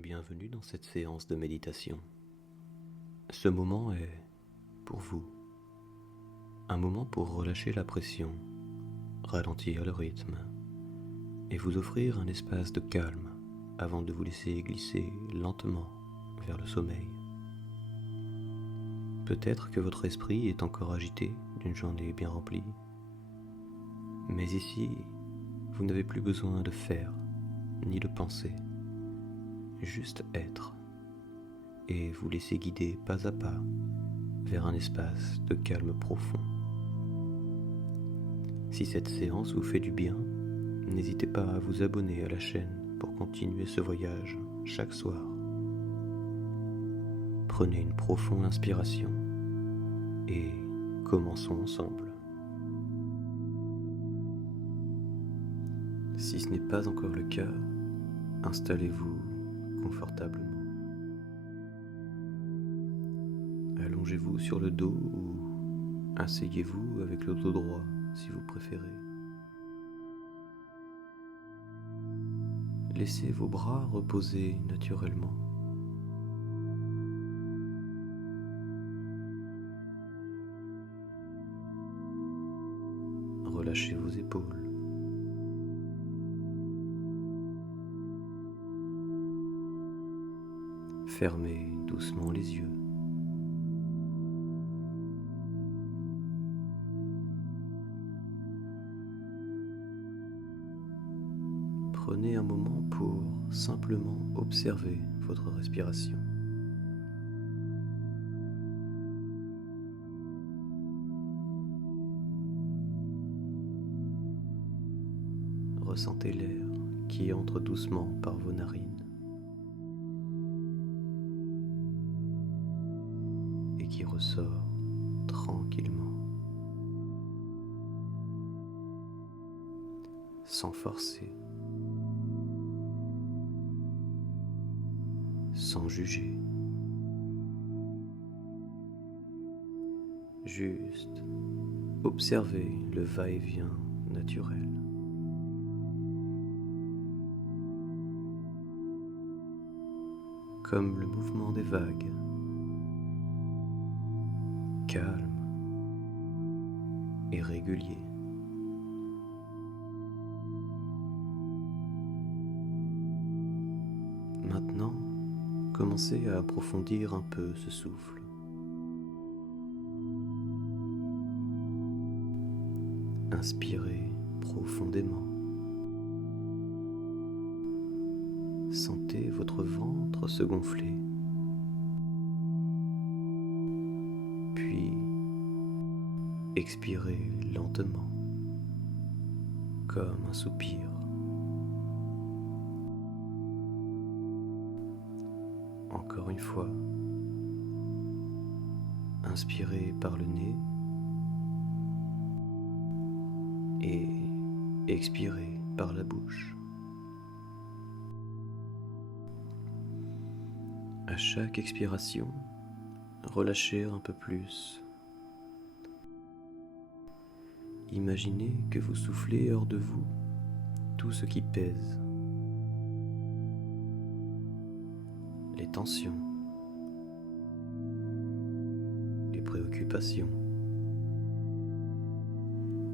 Bienvenue dans cette séance de méditation. Ce moment est, pour vous, un moment pour relâcher la pression, ralentir le rythme et vous offrir un espace de calme avant de vous laisser glisser lentement vers le sommeil. Peut-être que votre esprit est encore agité d'une journée bien remplie, mais ici, vous n'avez plus besoin de faire ni de penser, juste être et vous laisser guider pas à pas vers un espace de calme profond. Si cette séance vous fait du bien, n'hésitez pas à vous abonner à la chaîne pour continuer ce voyage chaque soir. Prenez une profonde inspiration et commençons ensemble. Si ce n'est pas encore le cas, installez-vous confortablement. Allongez-vous sur le dos ou asseyez-vous avec le dos droit si vous préférez. Laissez vos bras reposer naturellement. Relâchez vos épaules. Fermez doucement les yeux. Prenez un moment pour simplement observer votre respiration. Ressentez l'air qui entre doucement par vos narines et qui ressort tranquillement, sans forcer, sans juger, juste observez le va-et-vient naturel. Comme le mouvement des vagues, calme et régulier. Maintenant, commencez à approfondir un peu ce souffle. Inspirez profondément. Sentez votre ventre se gonfler. Puis, expirez lentement, comme un soupir. Encore une fois, inspirez par le nez et expirez par la bouche. À chaque expiration, relâchez un peu plus. Imaginez que vous soufflez hors de vous tout ce qui pèse. Les tensions, les préoccupations,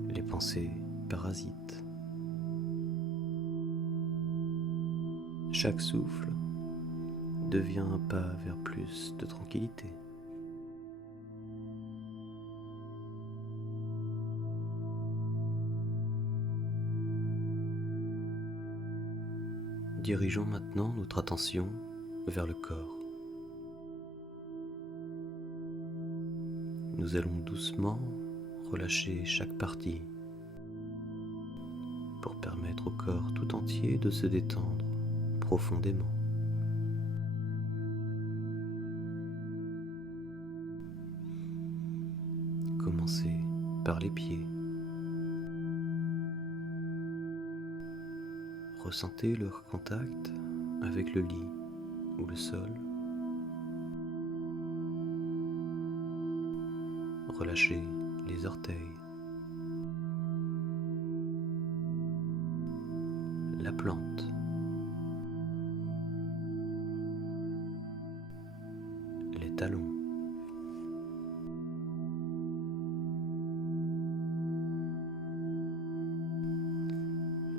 les pensées parasites. Chaque souffle devient un pas vers plus de tranquillité. Dirigeons maintenant notre attention vers le corps. Nous allons doucement relâcher chaque partie pour permettre au corps tout entier de se détendre profondément. Commencez par les pieds. Ressentez leur contact avec le lit ou le sol. Relâchez les orteils, la plante, talons.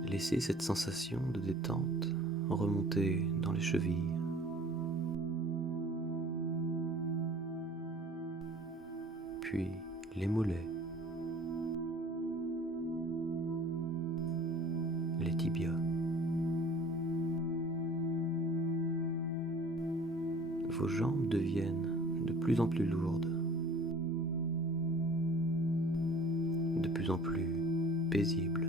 Laissez cette sensation de détente remonter dans les chevilles. Puis les mollets, les tibias. Vos jambes deviennent de plus en plus lourdes, de plus en plus paisibles.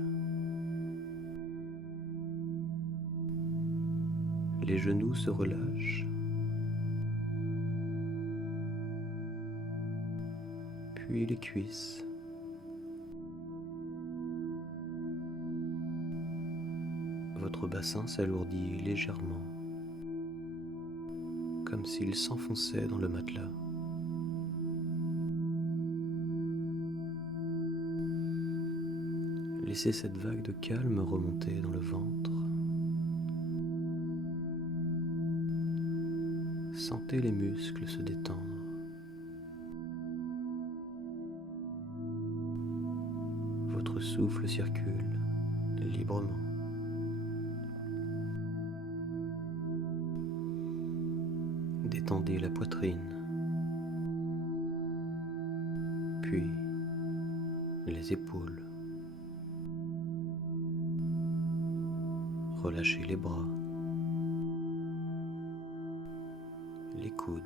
Les genoux se relâchent, puis les cuisses. Votre bassin s'alourdit légèrement, comme s'il s'enfonçait dans le matelas. Laissez cette vague de calme remonter dans le ventre. Sentez les muscles se détendre. Votre souffle circule librement. Détendez la poitrine, puis les épaules. Relâchez les bras, les coudes,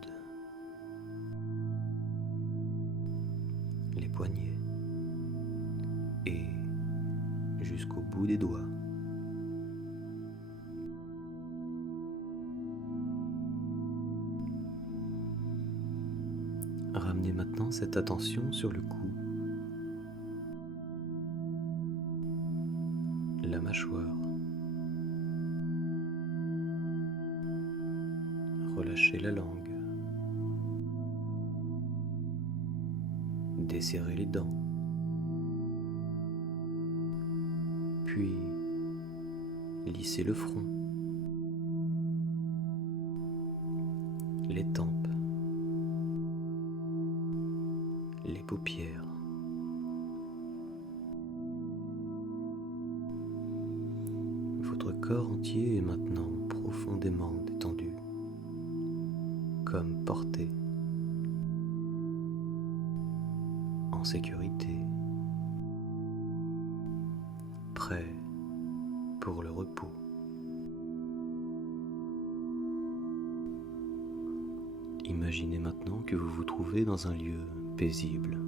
les poignets et jusqu'au bout des doigts. Ramenez maintenant cette attention sur le cou, la mâchoire. Relâchez la langue. Desserrez les dents. Puis, lissez le front, les tempes, les paupières. Votre corps entier est maintenant profondément détendu, comme porté, en sécurité, prêt pour le repos. Imaginez maintenant que vous vous trouvez dans un lieu paisible,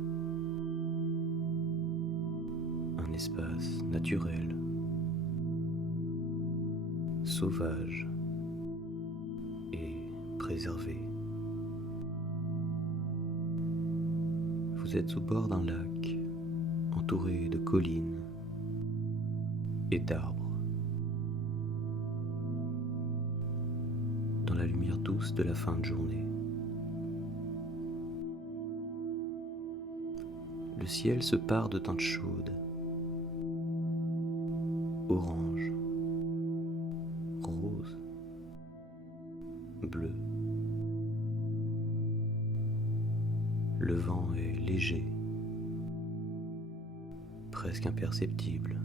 un espace naturel, sauvage et préservé. Vous êtes au bord d'un lac, entouré de collines et d'arbres. Dans la lumière douce de la fin de journée, le ciel se pare de teintes chaudes, orange, rose, bleu. Le vent est léger, presque imperceptible,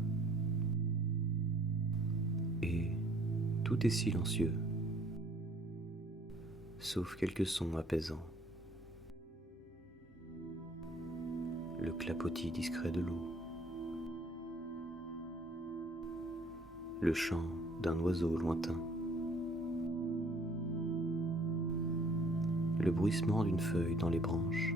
et tout est silencieux, sauf quelques sons apaisants. Le clapotis discret de l'eau, le chant d'un oiseau lointain, le bruissement d'une feuille dans les branches.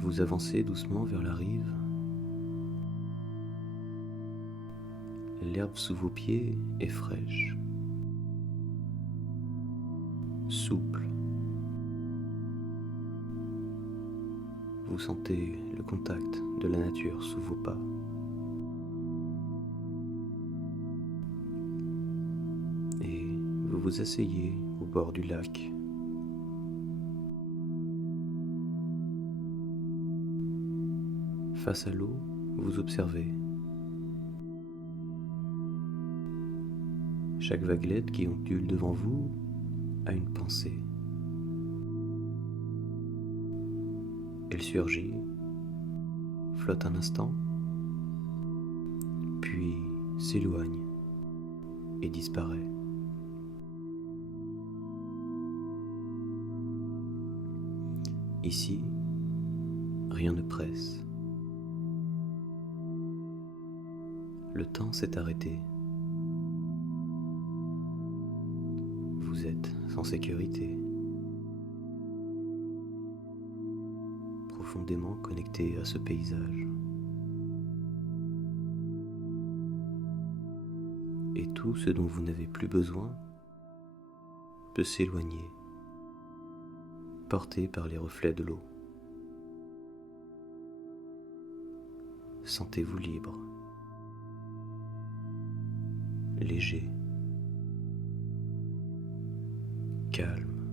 Vous avancez doucement vers la rive. L'herbe sous vos pieds est fraîche, souple. Vous sentez le contact de la nature sous vos pas. Et vous vous asseyez au bord du lac. Face à l'eau, vous observez. Chaque vaguelette qui ondule devant vous a une pensée. Elle surgit, flotte un instant, puis s'éloigne et disparaît. Ici, rien ne presse. Le temps s'est arrêté. Vous êtes en sécurité, profondément connecté à ce paysage. Et tout ce dont vous n'avez plus besoin peut s'éloigner, porté par les reflets de l'eau. Sentez-vous libre, léger, calme.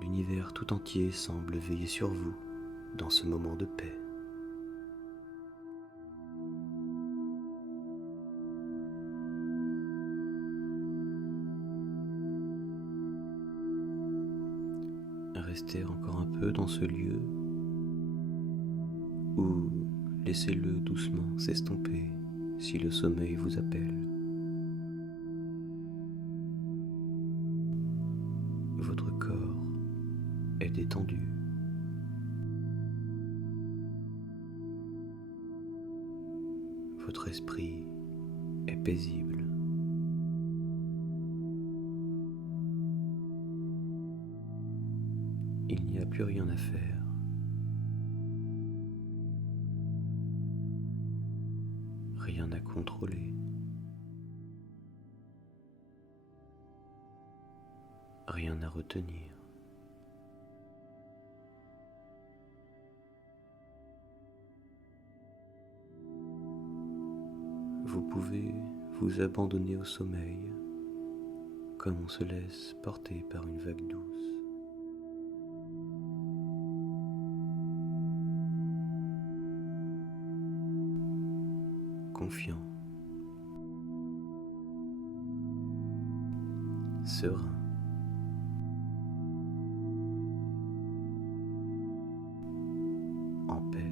L'univers tout entier semble veiller sur vous dans ce moment de paix. Restez encore un peu dans ce lieu ou laissez-le doucement s'estomper si le sommeil vous appelle. Votre corps est détendu. Votre esprit est paisible. Il n'y a plus rien à faire. Rien à contrôler. Rien à retenir. Vous pouvez vous abandonner au sommeil comme on se laisse porter par une vague douce. Confiant, serein, en paix.